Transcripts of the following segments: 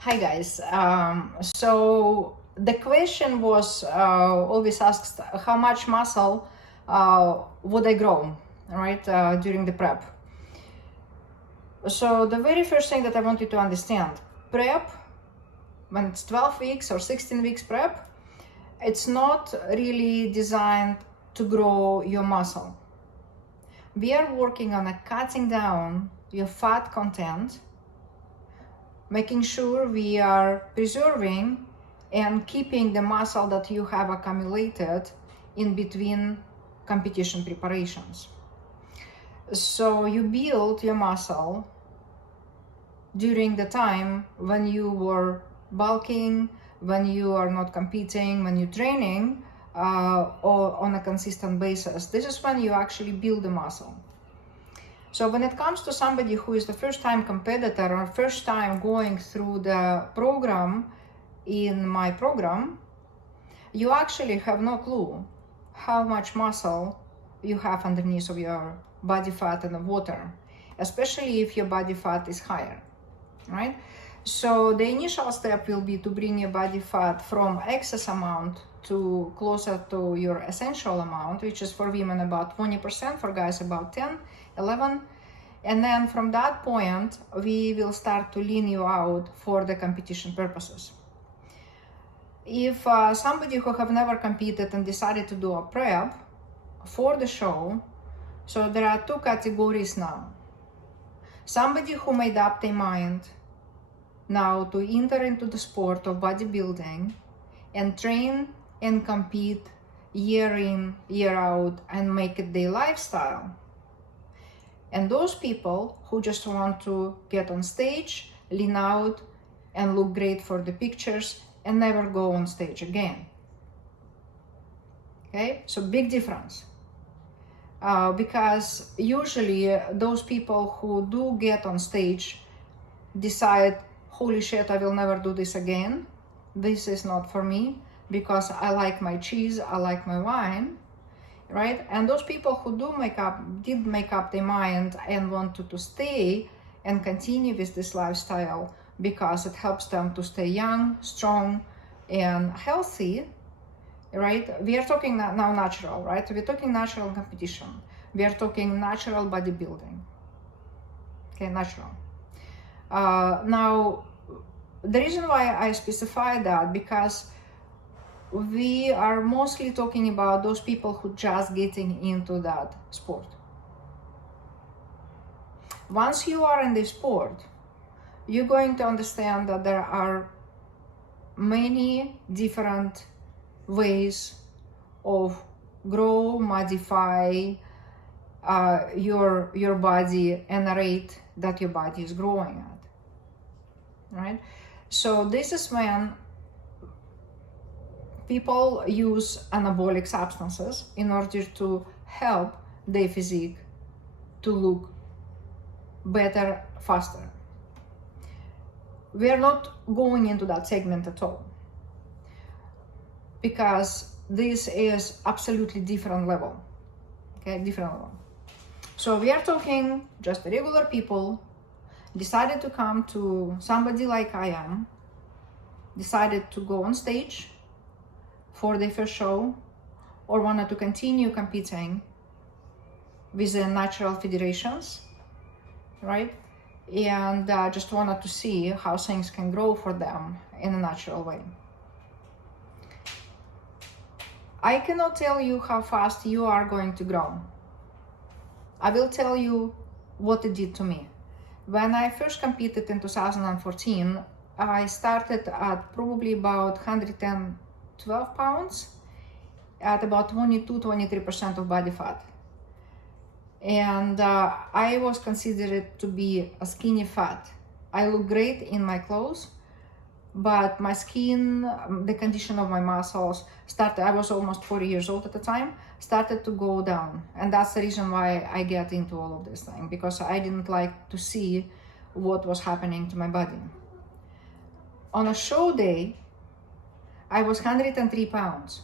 Hi guys. So the question was always asked, how much muscle would I grow, right, during the prep? So the very first thing that I want you to understand, prep, when it's 12 weeks or 16 weeks prep, it's not really designed to grow your muscle. We are working on cutting down your fat content, making sure we are preserving and keeping the muscle that you have accumulated in between competition preparations. So you build your muscle during the time when you were bulking, when you are not competing, when you're training or on a consistent basis. This is when you actually build the muscle. So when it comes to somebody who is the first time competitor or first time going through the program in my program, you actually have no clue how much muscle you have underneath of your body fat and the water, especially if your body fat is higher, right? So the initial step will be to bring your body fat from excess amount to closer to your essential amount, which is for women about 20%, for guys about 10, 11. And then from that point, we will start to lean you out for the competition purposes. If somebody who have never competed and decided to do a prep for the show, so there are two categories now. Somebody who made up their mind now to enter into the sport of bodybuilding and train and compete year in, year out and make it their lifestyle. And those people who just want to get on stage, lean out and look great for the pictures and never go on stage again. Okay, so big difference. Because usually those people who do get on stage decide, holy shit, I will never do this again. This is not for me because I like my cheese, I like my wine, right? And those people who did make up their mind and wanted to stay and continue with this lifestyle because it helps them to stay young, strong, and healthy, right? We are talking now natural, right? We're talking natural competition. We are talking natural bodybuilding. Okay, natural. Now, the reason why I specify that, because we are mostly talking about those people who just getting into that sport. Once you are in the sport, you're going to understand that there are many different ways of grow, modify your body and the rate that your body is growing at, right? So this is when people use anabolic substances in order to help their physique to look better, faster. We are not going into that segment at all because this is absolutely different level, okay, different level. So we are talking just regular people decided to come to somebody like I am, decided to go on stage for their first show or wanted to continue competing with the natural federations, right? And just wanted to see how things can grow for them in a natural way. I cannot tell you how fast you are going to grow. I will tell you what it did to me. When I first competed in 2014, I started at probably about 112 pounds at about 22-23% of body fat. And I was considered to be a skinny fat. I look great in my clothes, but my skin, the condition of my muscles started, I was almost 40 years old at the time, started to go down. And that's the reason why I get into all of this thing, because I didn't like to see what was happening to my body. On a show day, I was 103 pounds.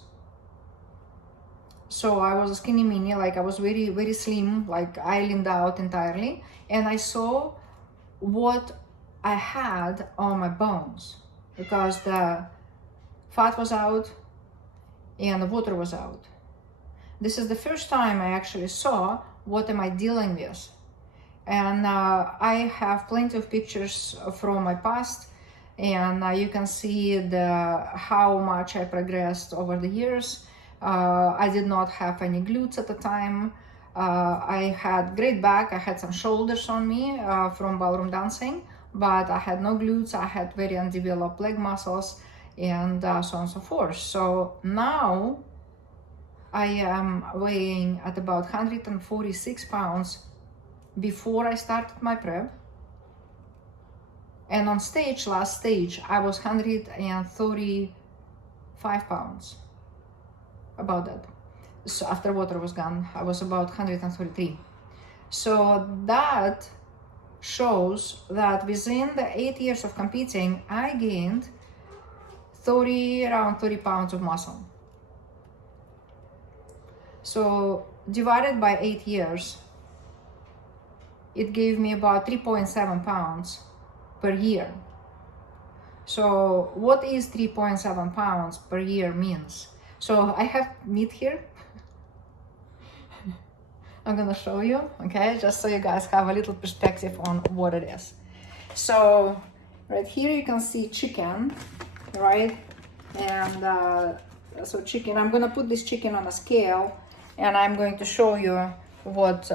So I was a skinny mini, like I was very, very slim, like I leaned out entirely. And I saw what I had on my bones because the fat was out and the water was out. This is the first time I actually saw what am I dealing with. And I have plenty of pictures from my past, and you can see how much I progressed over the years. I did not have any glutes at the time. I had great back, I had some shoulders on me from ballroom dancing, but I had no glutes, I had very undeveloped leg muscles, and so on and so forth. So now I am weighing at about 146 pounds before I started my prep. And on stage, last stage, I was 135 pounds, about that. So after water was gone, I was about 133. So that shows that within the 8 years of competing, I gained around 30 pounds of muscle. So divided by 8 years, it gave me about 3.7 pounds per year. So what is 3.7 pounds per year means? So I have meat here. I'm gonna show you, okay? Just so you guys have a little perspective on what it is. So right here you can see chicken, right? And so chicken, I'm gonna put this chicken on a scale and I'm going to show you what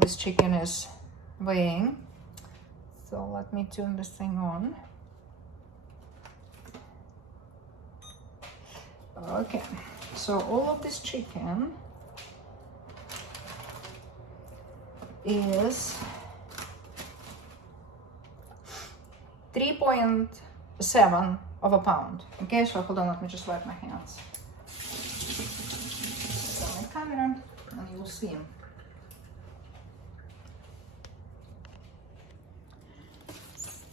this chicken is weighing. So let me turn this thing on. Okay, so all of this chicken is 3.7 of a pound. Okay, so hold on, let me just wipe my hands. It's on my camera and you'll see.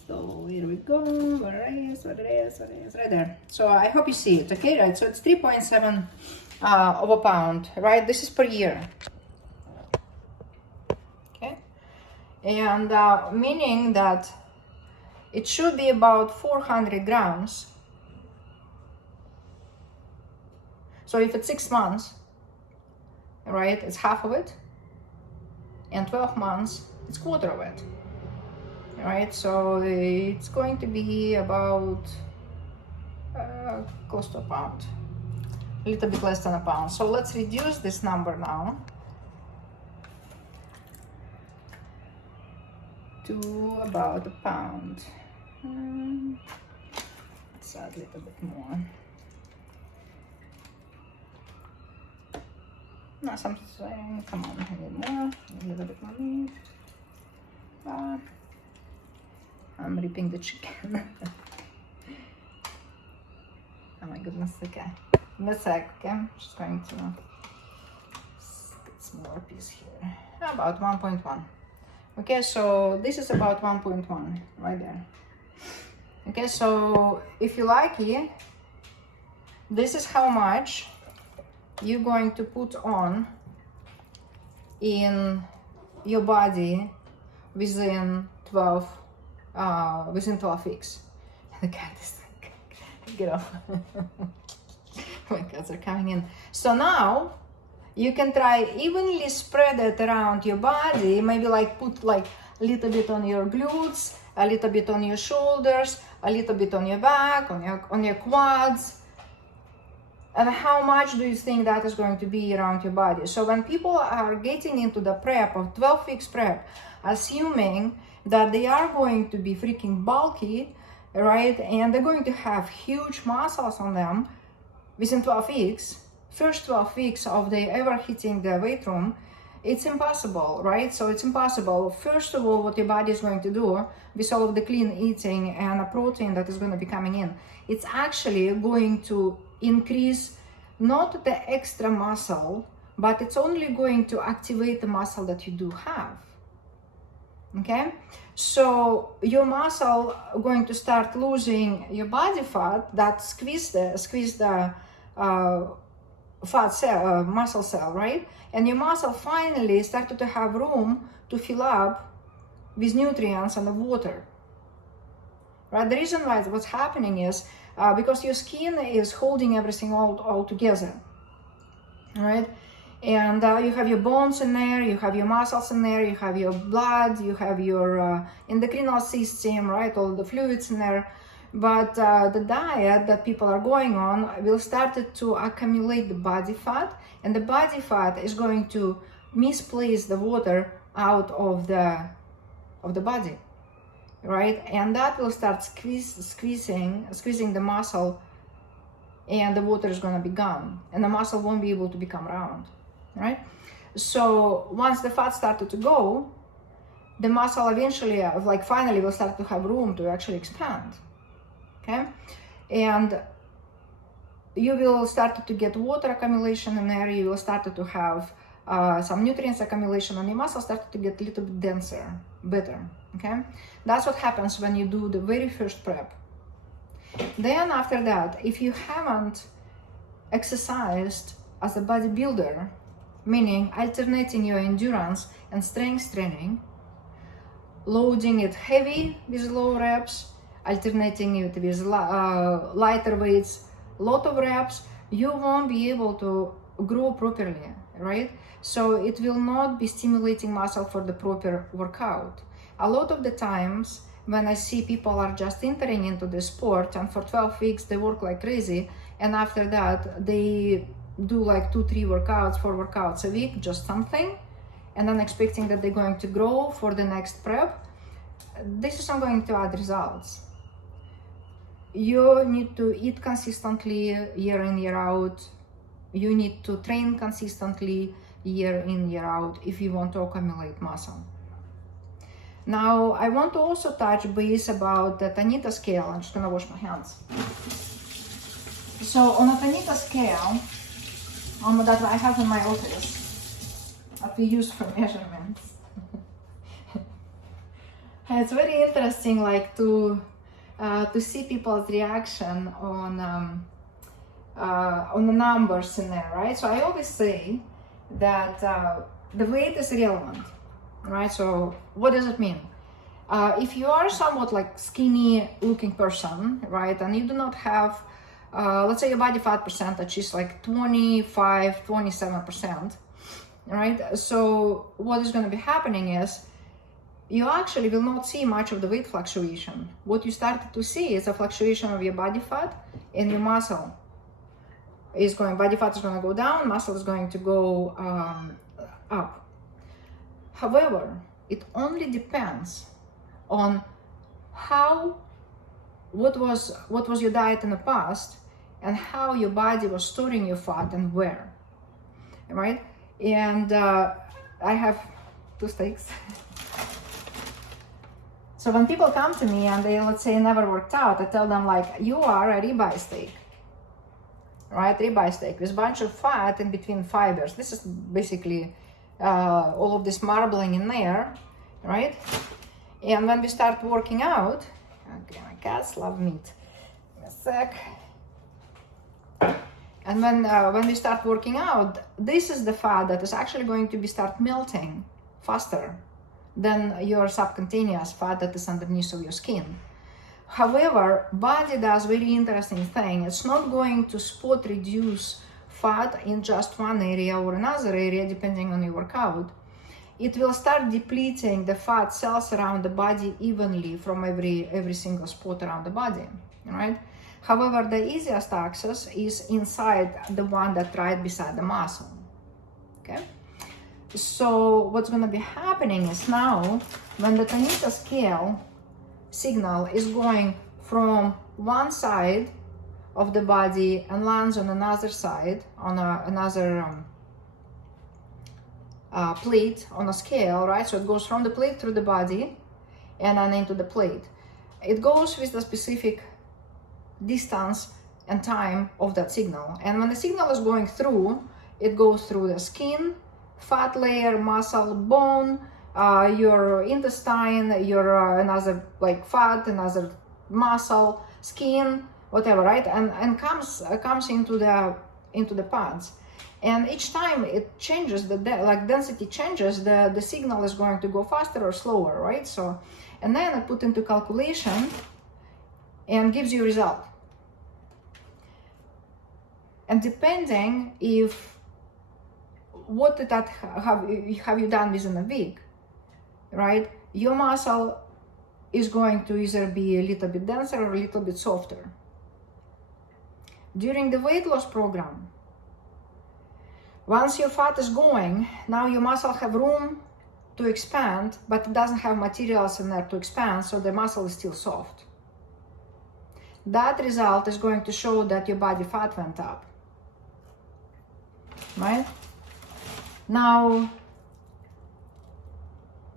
So here we go, where it is, right there. So I hope you see it, okay, right? So it's 3.7 of a pound, right? This is per year, okay? And meaning that it should be about 400 grams. So if it's 6 months, right, it's half of it, and 12 months, it's quarter of it. Right, so it's going to be about close to a pound, a little bit less than a pound. So let's reduce this number now to about a pound. Let's add a little bit more. No, something, come on, I need more, a little bit more meat. I'm ripping the chicken. Oh my goodness, okay. In a sec, okay? I'm just going to get some more piece here. About 1.1. Okay, so this is about 1.1 right there. Okay, so if you like it, this is how much you're going to put on in your body within 12 weeks. Look at this thing. Get off. Oh my God, they're coming in. So now you can try evenly spread it around your body. Maybe like put like a little bit on your glutes, a little bit on your shoulders, a little bit on your back, on your quads. And how much do you think that is going to be around your body? So when people are getting into the prep of 12 weeks prep, assuming that they are going to be freaking bulky, right? And they're going to have huge muscles on them within 12 weeks, first 12 weeks of they ever hitting the weight room, it's impossible, right? So it's impossible. First of all, what your body is going to do with all of the clean eating and a protein that is going to be coming in, it's actually going to increase not the extra muscle, but it's only going to activate the muscle that you do have. Okay, so your muscle going to start losing your body fat that squeeze the fat cell, muscle cell, right? And your muscle finally started to have room to fill up with nutrients and the water. right? The reason why what's happening is because your skin is holding everything all together, right? And you have your bones in there, you have your muscles in there, you have your blood, you have your endocrinal system, right? All the fluids in there. But the diet that people are going on will start to accumulate the body fat, and the body fat is going to misplace the water out of the body, right? And that will start squeezing the muscle, and the water is going to be gone, and the muscle won't be able to become round, right? So once the fat started to go, the muscle eventually, like finally, will start to have room to actually expand. Okay, and you will start to get water accumulation in there. You will start to have some nutrients accumulation, and your muscle started to get a little bit denser, better. Okay, that's what happens when you do the very first prep. Then after that, if you haven't exercised as a bodybuilder, meaning alternating your endurance and strength training, loading it heavy with low reps, alternating it with lighter weights, lot of reps, you won't be able to grow properly, right? So it will not be stimulating muscle for the proper workout. A lot of the times when I see people are just entering into the sport, and for 12 weeks they work like crazy, and after that they do like 2-3 workouts, 4 workouts a week, just something, and then expecting that they're going to grow for the next prep, this is not going to add results. You need to eat consistently year in, year out. You need to train consistently year in, year out if you want to accumulate muscle. Now, I want to also touch base about the Tanita scale. I'm just gonna wash my hands. So on a Tanita scale, that I have in my office, that we use for measurements, it's very interesting, like to see people's reaction on the numbers in there, right? So I always say that the weight is relevant, right? So what does it mean? If you are somewhat like skinny looking person, right, and you do not have, let's say your body fat percentage is like 25, 27%, right? So what is going to be happening is you actually will not see much of the weight fluctuation. What you start to see is a fluctuation of your body fat, and your muscle is going, body fat is going to go down, muscle is going to go up. However, it only depends on what was your diet in the past, and how your body was storing your fat and where, right? And I have 2 steaks. So when people come to me and they, let's say, never worked out, I tell them like, you are a ribeye steak, right? Ribeye steak with a bunch of fat in between fibers. This is basically all of this marbling in there, right? And when we start working out, okay, my cats love meat. Give me a sec. And when we start working out, this is the fat that is actually going to start melting faster than your subcutaneous fat that is underneath of your skin. However, body does very interesting thing. It's not going to spot reduce fat in just one area or another area depending on your workout. It will start depleting the fat cells around the body evenly from every single spot around the body, right? However, the easiest access is inside the one that right beside the muscle, okay? So what's going to be happening is now when the Tanita scale signal is going from one side of the body and lands on another side, on another plate on a scale, right? So it goes from the plate through the body and then into the plate. It goes with the specific distance and time of that signal. And when the signal is going through, it goes through the skin, fat layer, muscle, bone, your intestine, your another like fat, another muscle, skin, whatever, right? And comes into the pads. And each time it changes, density changes, the signal is going to go faster or slower, right? So, and then I put into calculation, and gives you a result. And depending if what that have you done within a week, right? Your muscle is going to either be a little bit denser or a little bit softer. During the weight loss program, once your fat is going, now your muscle have room to expand, but it doesn't have materials in there to expand, so the muscle is still soft. That result is going to show that your body fat went up, right? Now,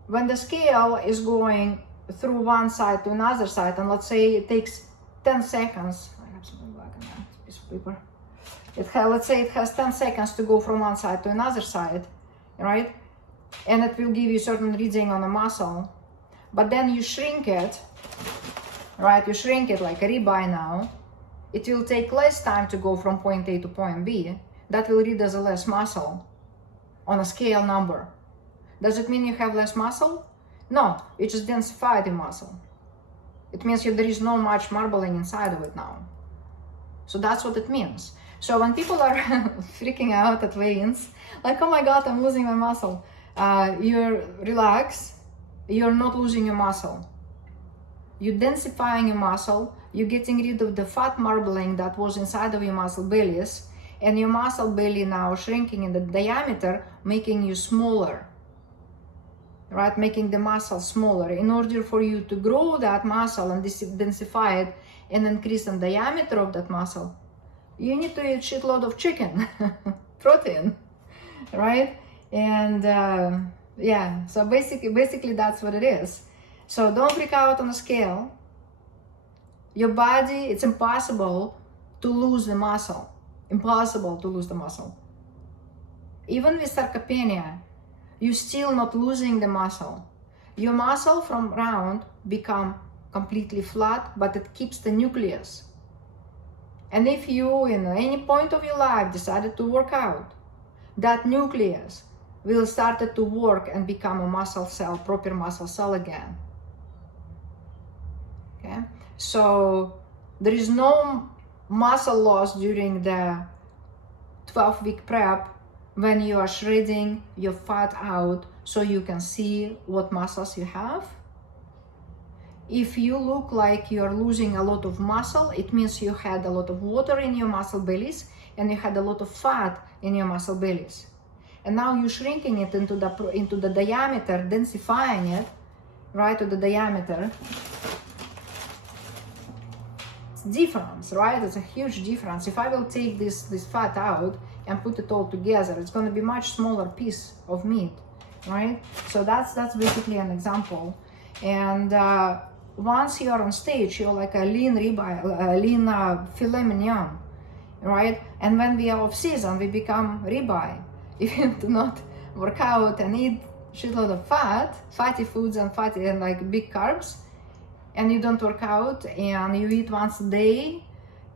when the scale is going through one side to another side, and let's say it takes 10 seconds, I have something black in there, piece of paper. Let's say it has 10 seconds to go from one side to another side, right? And it will give you certain reading on a muscle, but then you shrink it, right? You shrink it like a ribeye now. It will take less time to go from point A to point B. That will read as a less muscle on a scale number. Does it mean you have less muscle? No, you just densified the muscle. It means there is no much marbling inside of it now. So that's what it means. So when people are freaking out at weigh-ins, like, oh my God, I'm losing my muscle. You're relaxed, you're not losing your muscle. You're densifying your muscle, you're getting rid of the fat marbling that was inside of your muscle bellies, and your muscle belly now shrinking in the diameter, making you smaller, right? Making the muscle smaller. In order for you to grow that muscle and densify it and increase the diameter of that muscle, you need to eat shitload of chicken, protein, right? And yeah, so basically that's what it is. So don't freak out on the scale. Your body, it's impossible to lose the muscle. Impossible to lose the muscle. Even with sarcopenia, you're still not losing the muscle. Your muscle from round become completely flat, but it keeps the nucleus. And if you, in any point of your life, decided to work out, that nucleus will start to work and become a muscle cell, proper muscle cell again. Okay? So there is no muscle loss during the 12-week prep when you are shredding your fat out so you can see what muscles you have. If you look like you're losing a lot of muscle, it means you had a lot of water in your muscle bellies and you had a lot of fat in your muscle bellies. And now you're shrinking it into the diameter, densifying it, right, to the diameter. It's difference, right? It's a huge difference. If I will take this fat out and put it all together, it's going to be much smaller piece of meat, right? So that's basically an example. And once you're on stage, you're like a lean ribeye, a lean filet mignon, right? And when we are off season, we become ribeye. If you do not work out and eat shitload of fatty foods and like big carbs, and you don't work out and you eat once a day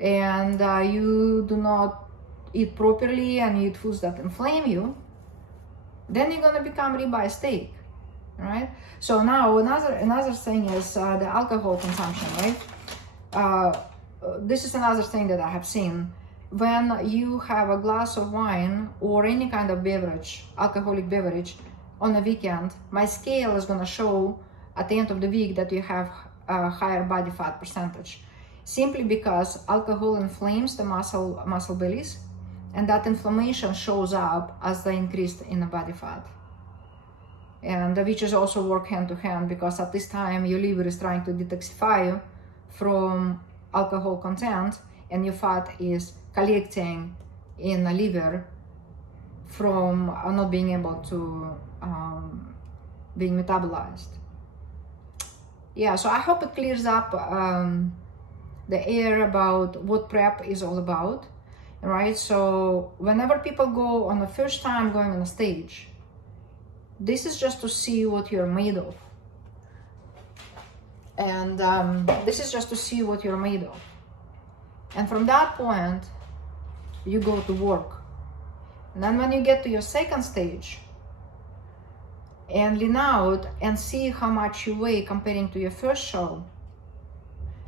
and you do not eat properly and you eat foods that inflame you, then you're gonna become ribeye steak, right? So now another thing is the alcohol consumption, right? This is another thing that I have seen. When you have a glass of wine or any kind of beverage, alcoholic beverage, on a weekend, my scale is going to show at the end of the week that you have a higher body fat percentage, simply because alcohol inflames the muscle bellies, and that inflammation shows up as the increase in the body fat, and which is also work hand to hand, because at this time your liver is trying to detoxify you from alcohol content, and your fat is collecting in the liver from not being able to being metabolized. Yeah, so I hope it clears up the air about what prep is all about, right? So whenever people go on the first time going on a stage, this is just to see what you're made of. And this is just to see what you're made of. And from that point, you go to work. And then when you get to your second stage and lean out and see how much you weigh comparing to your first show,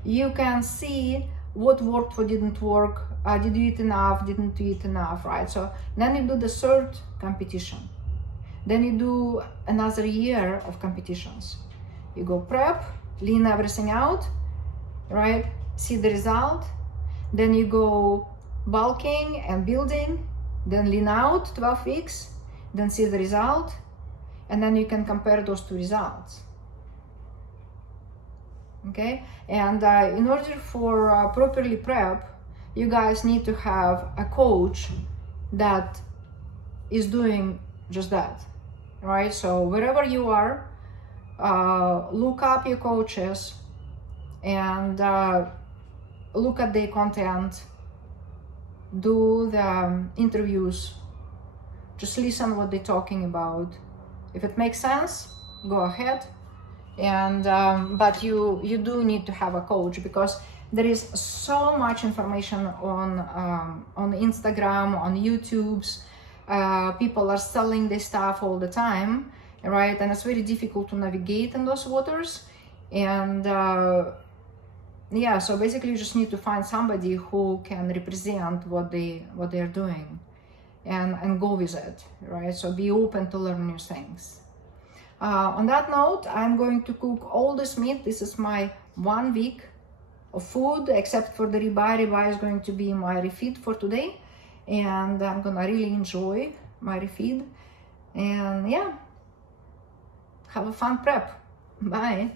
You can see what worked, what didn't work, did you eat enough, didn't you eat enough, right? So then you do the third competition. Then you do another year of competitions. You go prep, lean everything out, right? See the result. Then you go bulking and building, then lean out 12 weeks, then see the result, and then you can compare those two results. Okay, and in order for properly prep, you guys need to have a coach that is doing just that, right? So wherever you are, look up your coaches and look at their content, do the interviews, just listen what they're talking about. If it makes sense, go ahead. And but you do need to have a coach, because there is so much information on Instagram, on YouTube's. People are selling this stuff all the time, right? And it's very difficult to navigate in those waters. And yeah, so basically you just need to find somebody who can represent what they're doing, and go with it, right? So be open to learn new things. On that note, I'm going to cook all this meat. This is my 1 week of food, except for the ribeye. Ribeye is going to be my refeed for today, and I'm gonna really enjoy my refeed. And yeah, have a fun prep. Bye.